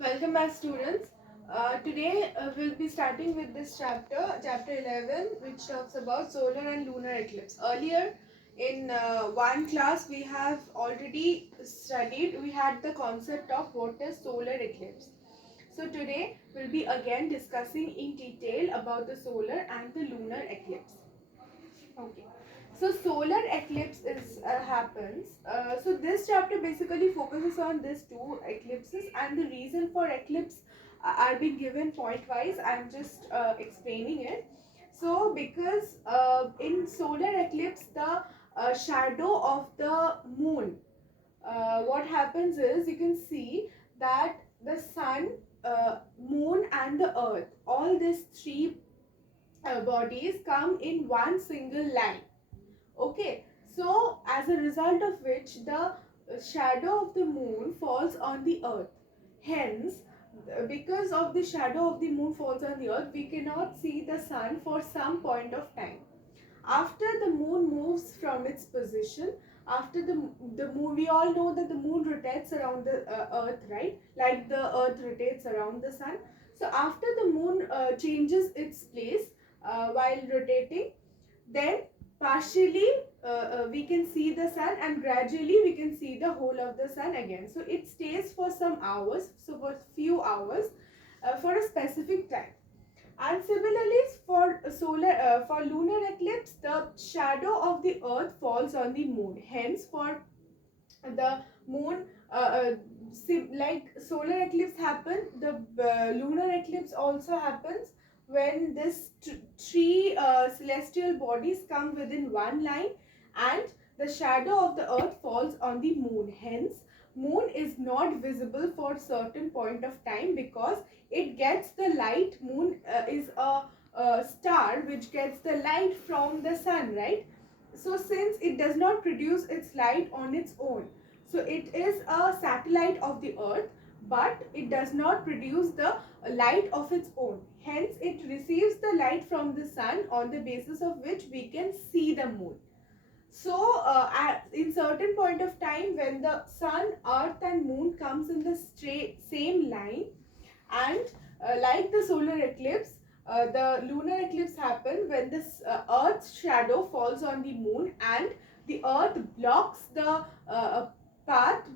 Welcome back, students. Today we'll be starting with this chapter 11, which talks about solar and lunar eclipse. Earlier in one class we have already studied, we had the concept of what is solar eclipse. So today we'll be again discussing in detail about the solar and the lunar eclipse. Okay. So solar eclipse is happens. So this chapter basically focuses on these two eclipses, and the reason for eclipse are being given point wise. I'm just explaining it. So because in solar eclipse the shadow of the moon, what happens is you can see that the sun, moon, and the earth, all these three bodies come in one single line. Okay, so as a result of which the shadow of the moon falls on the earth. Hence, because of the shadow of the moon falls on the earth, we cannot see the sun for some point of time. After the moon moves from its position, after the moon, we all know that the moon rotates around the earth, right? Like the earth rotates around the sun. So after the moon changes its place while rotating, then partially we can see the sun, and gradually we can see the whole of the sun again. So it stays for some hours, so for few hours, for a specific time. And similarly for lunar eclipse, the shadow of the earth falls on the moon. Hence for the moon, like solar eclipse happen, the lunar eclipse also happens when this three celestial bodies come within one line, and the shadow of the earth falls on the moon. Hence moon is not visible for certain point of time, because it gets the light. Moon is a star which gets the light from the sun, right? So since it does not produce its light on its own, so it is a satellite of the earth, but it does not produce the light of its own. Hence it receives the light from the sun, on the basis of which we can see the moon. So in certain point of time, when the sun, earth, and moon comes in the same line, and like the solar eclipse, the lunar eclipse happen when this earth's shadow falls on the moon, and the earth blocks the path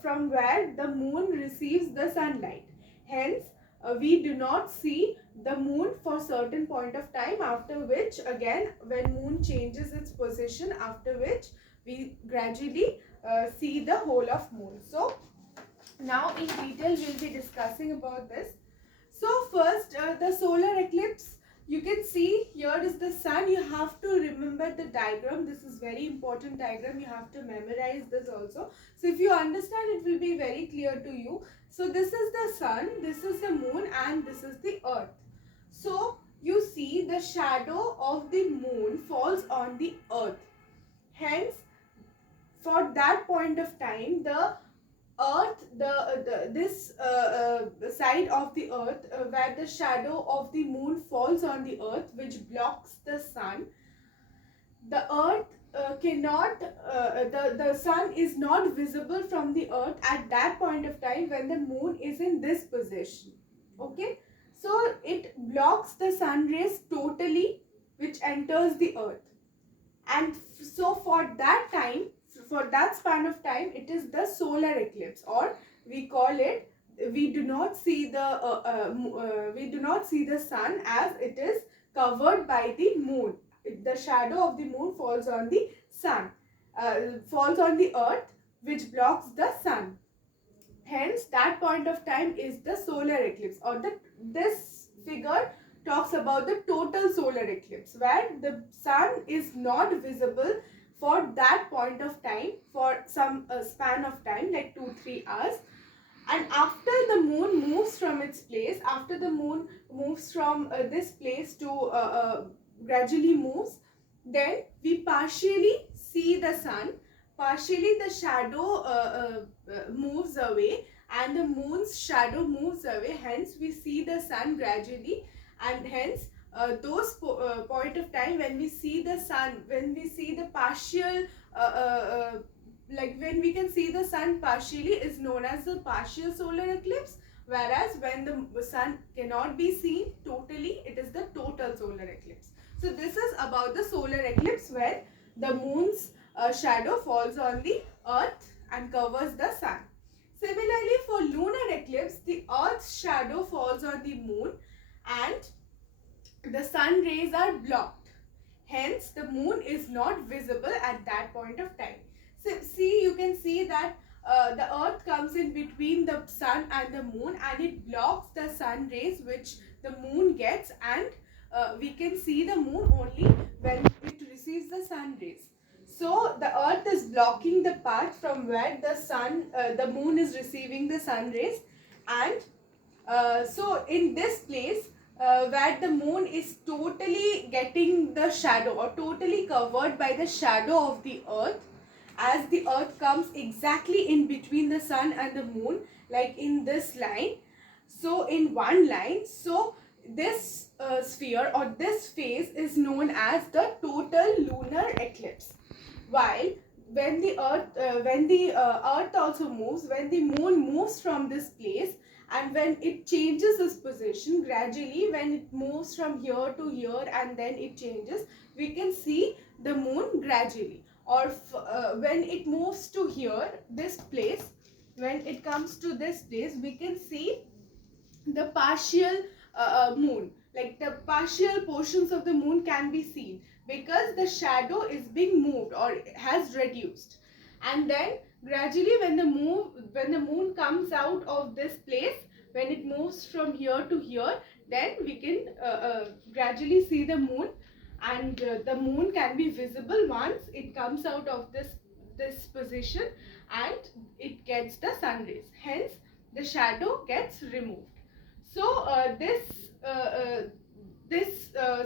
from where the moon receives the sunlight. Hence we do not see the moon for certain point of time, after which again when moon changes its position, after which we gradually see the whole of moon. So now in detail we'll be discussing about this. So first, the solar eclipse, you can see here is the sun. You have to remember the diagram. This is very important diagram. You have to memorize this also. So if you understand, it will be very clear to you. So this is the sun, this is the moon, and this is the earth. So you see the shadow of the moon falls on the earth. Hence for that point of time, the earth, this side of the earth, where the shadow of the moon falls on the earth, which blocks the sun, the earth cannot the sun is not visible from the earth at that point of time when the moon is in this position. Okay, so it blocks the sun rays totally, which enters the earth. And so for that time, for that span of time, it is the solar eclipse, or we call it, we do not see the sun, as it is covered by the moon. The shadow of the moon falls on the sun, falls on the earth, which blocks the sun. Hence that point of time is the solar eclipse, or this figure talks about the total solar eclipse, where the sun is not visible for that point of time, for some span of time like 2-3 hours. And after the moon moves from its place, after the moon moves from this place to gradually moves, then we partially see the sun, partially the shadow moves away, and the moon's shadow moves away. Hence we see the sun gradually, and hence those point of time when we see the sun, when we see the partial like when we can see the sun partially, is known as the partial solar eclipse, whereas when the sun cannot be seen totally, it is the total solar eclipse. So this is about the solar eclipse when the moon's shadow falls on the earth and covers the sun. Similarly, for lunar eclipse, the earth's shadow falls on the moon and the sun rays are blocked. Hence, the moon is not visible at that point of time. So, see, you can see that the earth comes in between the sun and the moon, and it blocks the sun rays which the moon gets, and we can see the moon only when it receives the sun rays. So the earth is blocking the path from where the moon is receiving the sun rays, and so in this place where the moon is totally getting the shadow or totally covered by the shadow of the earth, as the earth comes exactly in between the sun and the moon, like in this line, so in one line, so this sphere or this phase is known as the total lunar eclipse. While when the earth also moves, when the moon moves from this place, and when it changes its position gradually, when it moves from here to here and then it changes, we can see the moon gradually. Or when it moves to here, this place, when it comes to this place, we can see the partial moon, like the partial portions of the moon can be seen because the shadow is being moved or has reduced. And then gradually when the moon comes out of this place, when it moves from here to here, then we can gradually see the moon, and the moon can be visible once it comes out of this position and it gets the sun rays. Hence the shadow gets removed. So this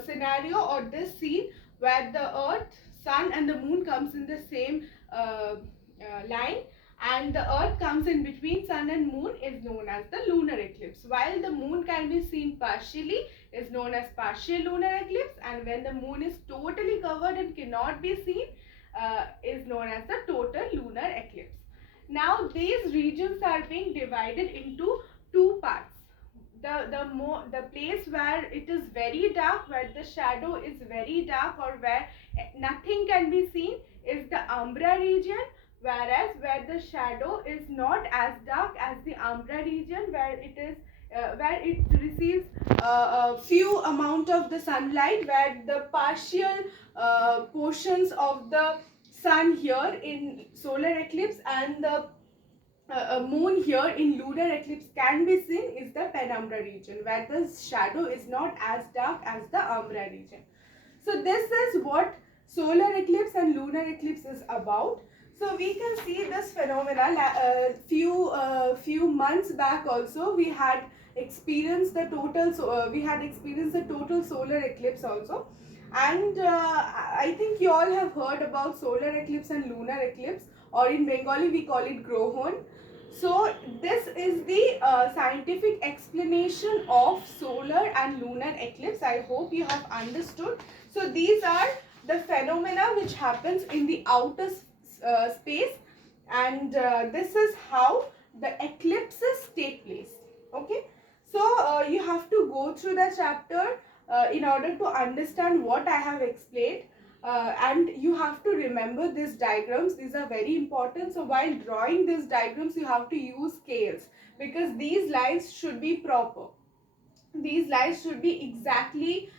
scenario or this scene where the earth, sun and the moon comes in the same line, and the earth comes in between sun and moon, is known as the lunar eclipse. While the moon can be seen partially, is known as partial lunar eclipse, and when the moon is totally covered and cannot be seen, is known as the total lunar eclipse. Now these regions are being divided into two parts. The place where it is very dark, where the shadow is very dark or where nothing can be seen, is the umbra region, whereas where the shadow is not as dark as the umbra region, where it receives a few amount of the sunlight, where the partial portions of the sun here in solar eclipse and the moon here in lunar eclipse can be seen, is the penumbra region, where the shadow is not as dark as the umbra region. So this is what solar eclipse and lunar eclipse is about. So we can see this phenomena few months back also we had experienced the total solar eclipse also. And I think you all have heard about solar eclipse and lunar eclipse, or in Bengali we call it Grohon. So this is the scientific explanation of solar and lunar eclipse. I hope you have understood. So these are the phenomena which happens in the outer space, and this is how the eclipses take place. Okay, so you have to go through the chapter in order to understand what I have explained. And you have to remember these diagrams. These are very important. So while drawing these diagrams, you have to use scales, because these lines should be proper. These lines should be exactly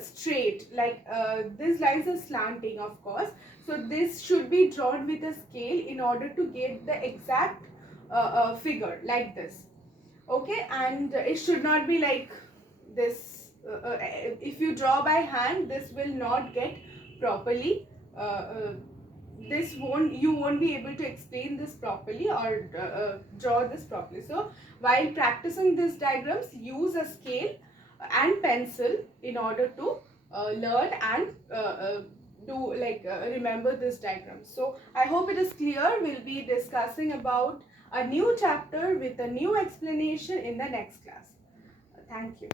straight, like these lines are slanting, of course. So this should be drawn with a scale in order to get the exact figure like this. Okay, and it should not be like this. If you draw by hand, this will not get properly. You won't be able to explain this properly or draw this properly. So while practicing these diagrams, use a scale and pencil in order to learn and remember this diagram. So I hope it is clear. We'll be discussing about a new chapter with a new explanation in the next class. Thank you.